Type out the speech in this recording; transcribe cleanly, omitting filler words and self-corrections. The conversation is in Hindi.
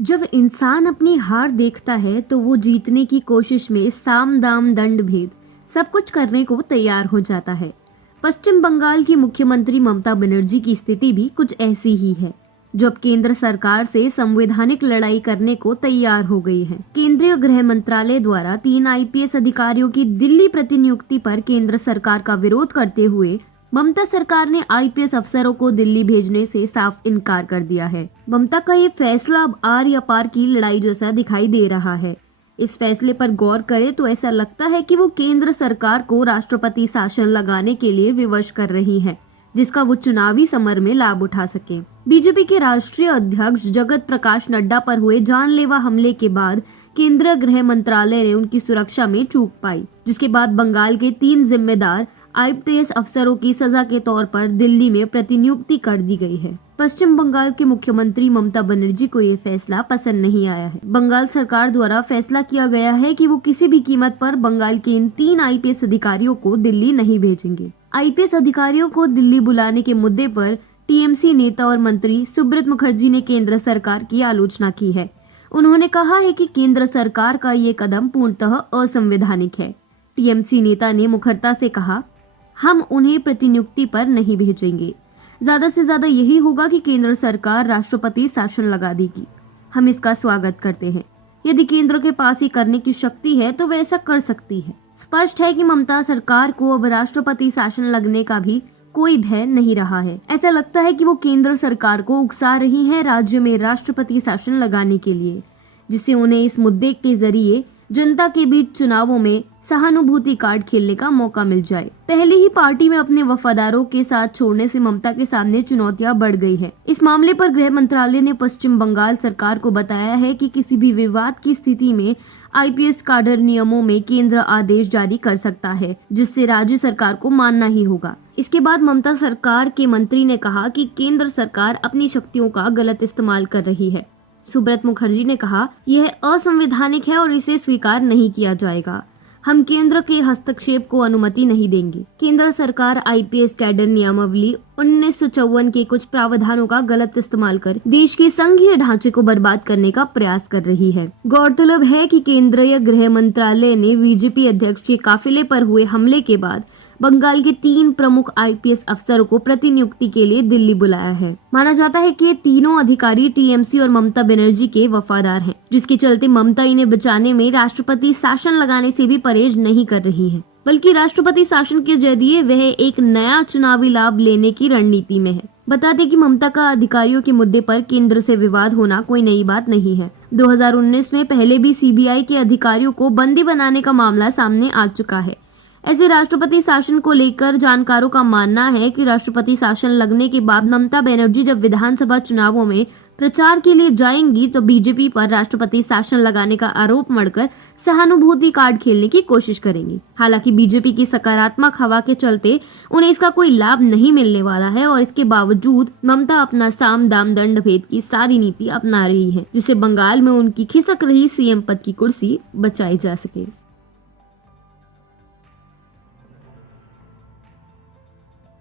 जब इंसान अपनी हार देखता है तो वो जीतने की कोशिश में साम दाम दंड भेद सब कुछ करने को तैयार हो जाता है। पश्चिम बंगाल की मुख्यमंत्री ममता बनर्जी की स्थिति भी कुछ ऐसी ही है, जो अब केंद्र सरकार से संवैधानिक लड़ाई करने को तैयार हो गई है। केंद्रीय गृह मंत्रालय द्वारा 3 आईपीएस अधिकारियों की दिल्ली प्रतिनियुक्ति पर केंद्र सरकार का विरोध करते हुए ममता सरकार ने आईपीएस अफसरों को दिल्ली भेजने से साफ इनकार कर दिया है। ममता का ये फैसला अब आर या पार की लड़ाई जैसा दिखाई दे रहा है। इस फैसले पर गौर करें तो ऐसा लगता है कि वो केंद्र सरकार को राष्ट्रपति शासन लगाने के लिए विवश कर रही है, जिसका वो चुनावी समर में लाभ उठा सके। बीजेपी के राष्ट्रीय अध्यक्ष जगत प्रकाश नड्डा पर हुए जानलेवा हमले के बाद केंद्रीय गृह मंत्रालय ने उनकी सुरक्षा में चूक पाई, जिसके बाद बंगाल के 3 जिम्मेदार आईपीएस अफसरों की सजा के तौर पर दिल्ली में प्रतिनियुक्ति कर दी गई है। पश्चिम बंगाल के मुख्यमंत्री ममता बनर्जी को ये फैसला पसंद नहीं आया है। बंगाल सरकार द्वारा फैसला किया गया है कि वो किसी भी कीमत पर बंगाल के इन 3 आईपीएस अधिकारियों को दिल्ली नहीं भेजेंगे। आईपीएस अधिकारियों को दिल्ली बुलाने के मुद्दे पर टीएमसी नेता और मंत्री सुब्रत मुखर्जी ने केंद्र सरकार की आलोचना की है। उन्होंने कहा है कि केंद्र सरकार का ये कदम पूर्णतः असंवैधानिक है। टीएमसी नेता ने मुखरता से कहा, हम उन्हें प्रतिनियुक्ति पर नहीं भेजेंगे। ज्यादा से ज्यादा यही होगा कि केंद्र सरकार राष्ट्रपति शासन लगा देगी। हम इसका स्वागत करते हैं। यदि केंद्र के पास ये करने की शक्ति है तो वह ऐसा कर सकती है। स्पष्ट है कि ममता सरकार को अब राष्ट्रपति शासन लगने का भी कोई भय नहीं रहा है। ऐसा लगता है कि वो केंद्र सरकार को उकसा रही है राज्य में राष्ट्रपति शासन लगाने के लिए, जिससे उन्हें इस मुद्दे के जरिए जनता के बीच चुनावों में सहानुभूति कार्ड खेलने का मौका मिल जाए। पहले ही पार्टी में अपने वफादारों के साथ छोड़ने से ममता के सामने चुनौतियां बढ़ गई है। इस मामले पर गृह मंत्रालय ने पश्चिम बंगाल सरकार को बताया है कि किसी भी विवाद की स्थिति में आईपीएस काडर नियमों में केंद्र आदेश जारी कर सकता है, जिससे राज्य सरकार को मानना ही होगा। इसके बाद ममता सरकार के मंत्री ने कहा कि केंद्र सरकार अपनी शक्तियों का गलत इस्तेमाल कर रही है। सुब्रत मुखर्जी ने कहा, यह असंवैधानिक है और इसे स्वीकार नहीं किया जाएगा। हम केंद्र के हस्तक्षेप को अनुमति नहीं देंगे। केंद्र सरकार आईपीएस कैडर नियमावली 1954 के कुछ प्रावधानों का गलत इस्तेमाल कर देश के संघीय ढांचे को बर्बाद करने का प्रयास कर रही है। गौरतलब है कि केंद्रीय गृह मंत्रालय ने बीजेपी अध्यक्ष के काफिले पर हुए हमले के बाद बंगाल के 3 प्रमुख आईपीएस अफसरों को प्रतिनियुक्ति के लिए दिल्ली बुलाया है। माना जाता है कि ये तीनों अधिकारी टीएमसी और ममता बनर्जी के वफादार हैं, जिसके चलते ममता इन्हें बचाने में राष्ट्रपति शासन लगाने से भी परहेज नहीं कर रही है, बल्कि राष्ट्रपति शासन के जरिए वह एक नया चुनावी लाभ लेने की रणनीति में है। बता दें कि ममता का अधिकारियों के मुद्दे पर केंद्र से विवाद होना कोई नई बात नहीं है। 2019 में पहले भी सीबीआई के अधिकारियों को बंदी बनाने का मामला सामने आ चुका है। ऐसे राष्ट्रपति शासन को लेकर जानकारों का मानना है कि राष्ट्रपति शासन लगने के बाद ममता बनर्जी जब विधानसभा चुनावों में प्रचार के लिए जाएंगी तो बीजेपी पर राष्ट्रपति शासन लगाने का आरोप मढ़कर सहानुभूति कार्ड खेलने की कोशिश करेंगी। हालांकि बीजेपी की सकारात्मक हवा के चलते उन्हें इसका कोई लाभ नहीं मिलने वाला है और इसके बावजूद ममता अपना साम दाम दंड भेद की सारी नीति अपना रही है, जिससे बंगाल में उनकी खिसक रही सीएम पद की कुर्सी बचाई जा सके।